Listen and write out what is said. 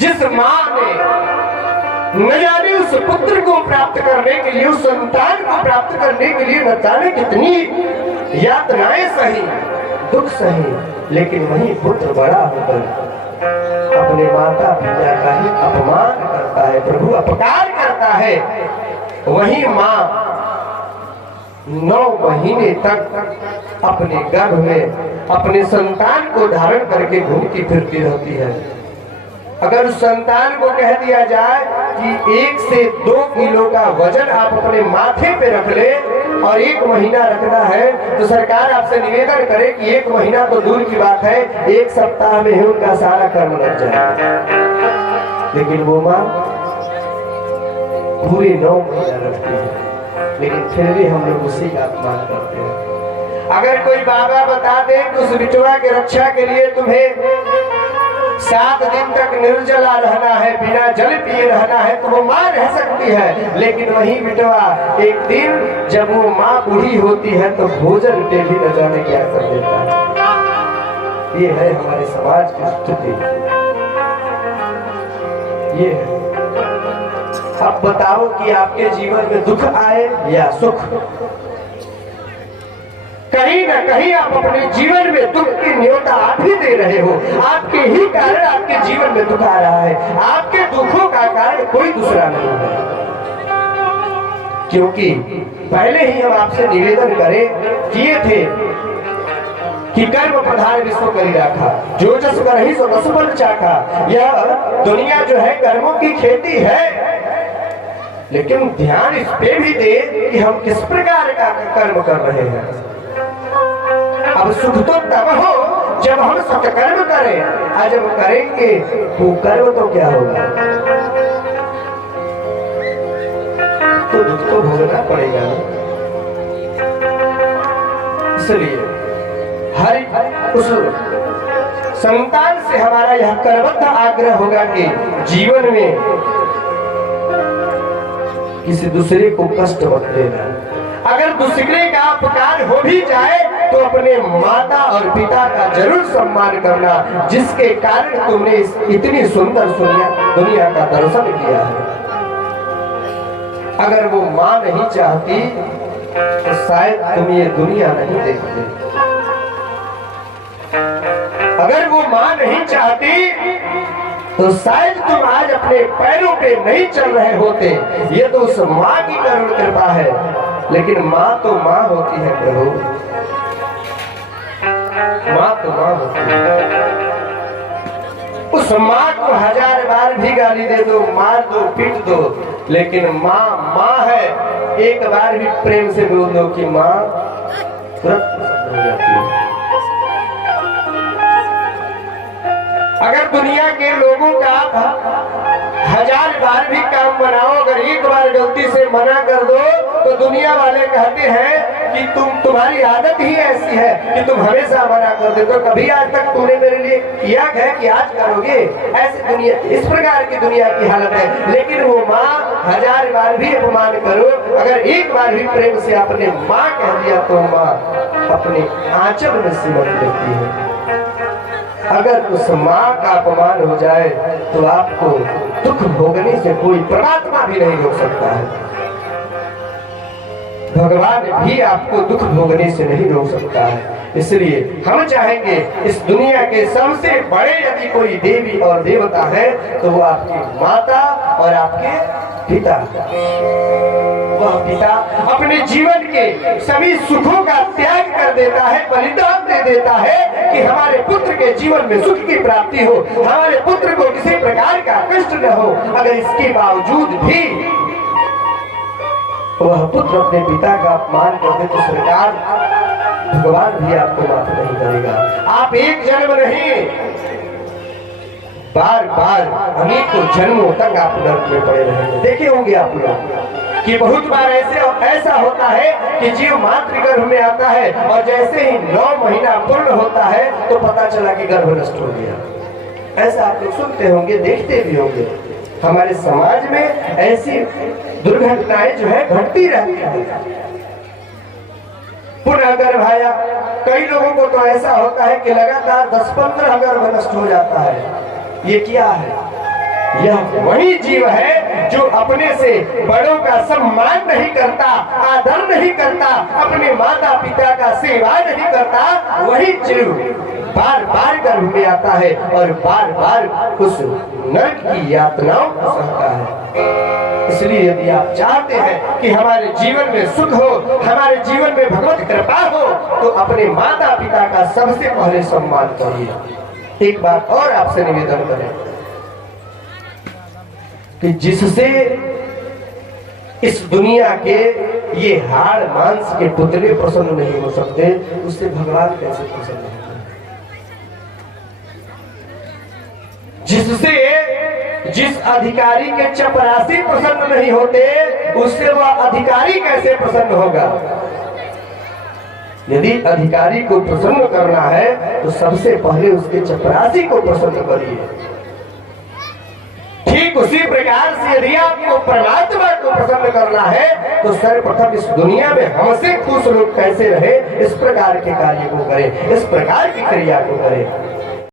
जिस माँ ने न जाने उस पुत्र को प्राप्त करने के लिए, उस संतान को प्राप्त करने के लिए न जाने कितनी यातनाएं सही, दुख सही, लेकिन वही पुत्र बड़ा होकर अपने माता पिता का ही अपमान करता है, प्रभु अपकार करता है। वही माँ 9 महीने तक अपने गर्भ में अपने संतान को धारण करके घूमती फिरती रहती है। अगर उस संतान को कह दिया जाए कि 1 से 2 किलो का वजन आप अपने माथे पे रख ले और 1 महीना रखना है, तो सरकार आपसे निवेदन करे कि 1 महीना तो दूर की बात है, 1 सप्ताह में ही उनका सारा कर्म लग जाए। लेकिन वो माँ पूरे 9 महीना रखती है, लेकिन फिर भी हम लोग उसी का अपमान करते हैं। अगर कोई बाबा बता दे कि उस बिटवा की रक्षा के लिए तुम्हें 7 दिन तक निर्जला रहना है, बिना जल पिए रहना है, तो वो माँ रह सकती है। लेकिन वही बिटवा एक दिन जब वो माँ बूढ़ी होती है तो भोजन पे भी न जाने क्या कर देता है। ये है हमारे समाज की स्थिति, ये है। अब बताओ कि आपके जीवन में दुख आए या सुख, कहीं ना कहीं आप अपने जीवन में दुख की न्योता आप ही दे रहे हो। आपके ही कारण आपके जीवन में दुख आ रहा है। आपके दुखों का कारण कोई दूसरा नहीं है। क्योंकि पहले ही हम आपसे निवेदन किए थे कि कर्म प्रधान विश्व करी रखा, जो जस करहि सो बस बल चाखा। यह दुनिया जो है कर्मों की खेती है, लेकिन ध्यान इस पे भी दे कि हम किस प्रकार का कर्म कर रहे हैं। अब सुख तो तब हो जब हम सत्कर्म करें, और जब करेंगे कुकर्म तो क्या होगा, तो दुख तो भोगना पड़ेगा। इसलिए हर उस संतान से हमारा यह करबद्ध आग्रह होगा कि जीवन में किसी दूसरे को कष्ट मत देना। अगर दूसरे का अपकार हो भी जाए तो अपने माता और पिता का जरूर सम्मान करना, जिसके कारण तुमने इतनी सुंदर दुनिया का दर्शन किया है। अगर वो माँ नहीं चाहती तो शायद तुम ये दुनिया नहीं देखते। अगर वो माँ नहीं चाहती तो शायद तुम आज अपने पैरों पे नहीं चल रहे होते। ये तो उस माँ की करुण कृपा है। लेकिन माँ तो माँ होती है प्रभु, माँ तो माँ होती है। उस माँ को 1000 बार भी गाली दे दो, मार दो, पीट दो, लेकिन माँ माँ है। एक बार भी प्रेम से बोल दो कि माँ, तुरंत प्रसन्न हो जाती है। अगर दुनिया के लोगों का आप 1000 बार भी काम बनाओ, अगर एक बार गलती से मना कर दो तो दुनिया वाले कहते हैं कि तुम्हारी आदत ही ऐसी है कि तुम हमेशा मना कर देते हो। कभी आज तक तुमने मेरे लिए किया है कि आज करोगे? ऐसी दुनिया, इस प्रकार की दुनिया की हालत है। लेकिन वो माँ 1000 बार भी अपमान करो, अगर एक बार भी प्रेम से आपने माँ कह दिया तो माँ अपने आंचल में सिमट लेती है। अगर उस माँ का अपमान हो जाए तो आपको दुख भोगने से कोई परमात्मा भी नहीं रोक सकता है। भगवान भी आपको दुख भोगने से नहीं रोक सकता है। इसलिए हम चाहेंगे इस दुनिया के सबसे बड़े यदि कोई देवी और देवता है तो वो आपकी माता और आपके पिता। वह पिता अपने जीवन के सभी सुखों का त्याग कर देता है, बलिदान दे देता है कि हमारे पुत्र के जीवन में सुख की प्राप्ति हो, हमारे पुत्र को किसी प्रकार का कष्ट न हो। अगर इसके बावजूद भी वह पुत्र अपने पिता का अपमान कर दे तो सरकार भगवान भी आपको माफ नहीं करेगा। आप एक जन्म नहीं, बार बार अनेकों जन्मों तक आप नरक में पड़े रहेंगे। देखे होंगे आप लोग कि बहुत बार ऐसा होता है कि जीव मातृ गर्भ में आता है और जैसे ही 9 महीना पूर्ण होता है तो पता चला कि गर्भ नष्ट हो गया। ऐसा आप लोग सुनते होंगे, देखते भी होंगे। हमारे समाज में ऐसी दुर्घटनाएं जो है घटती रहती है। पुनः गर्भ आया, कई लोगों को तो ऐसा होता है कि लगातार 10-15 गर्भ नष्ट हो जाता है। ये क्या है? यह वही जीव है जो अपने से बड़ों का सम्मान नहीं करता, आदर नहीं करता, अपने माता पिता का सेवा नहीं करता। वही जीव बार बार गर्भ में आता है और बार बार उस नरक की यातनाओं को सहता है। इसलिए यदि आप चाहते हैं कि हमारे जीवन में सुख हो, हमारे जीवन में भगवत कृपा हो, तो अपने माता पिता का सबसे पहले सम्मान करिए। एक बात और आपसे निवेदन करें कि जिससे इस दुनिया के ये हाड़ मांस के पुतले प्रसन्न नहीं हो सकते, उससे भगवान कैसे प्रसन्न होंगे? जिस अधिकारी के चपरासी प्रसन्न नहीं होते, उससे वह अधिकारी कैसे प्रसन्न होगा? यदि अधिकारी को प्रसन्न करना है तो सबसे पहले उसके चपरासी को प्रसन्न करिए। ठीक उसी प्रकार से यदि आपको परमात्मा को प्रसन्न करना है तो सर्वप्रथम इस दुनिया में हमसे खुश लोग कैसे रहे, इस प्रकार के कार्य को करें, इस प्रकार की क्रिया को करें।